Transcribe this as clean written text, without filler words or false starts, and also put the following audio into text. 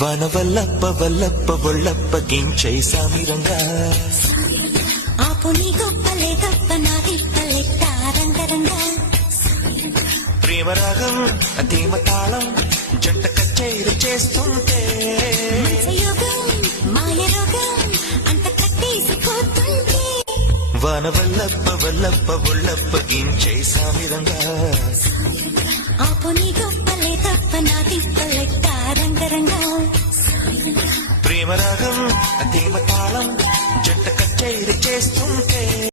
వన వల్లప్ప వల్లప్ప ఒళ్ళప్ప గించై సామిరంగా ఆపు నీ గొప్పలే గొప్ప నా తిప్పలెట్ట రంగరంగా ప్రేమరాగం అతీమ తాళం జంట కచేరి చేస్తుంటే యోగం మాయ రోగం అంత కట్టేసిపోతుంటే వన వల్లప్ప వల్లప్ప ఒళ్ళప్ప గించై సామిరంగా ఆపు నీ గొప్పలే గొప్ప నా తిప్పలెట్ట రంగరంగా ప్రేమరాగం అతీమ తాళం జంట కచేరి చేస్తుంటే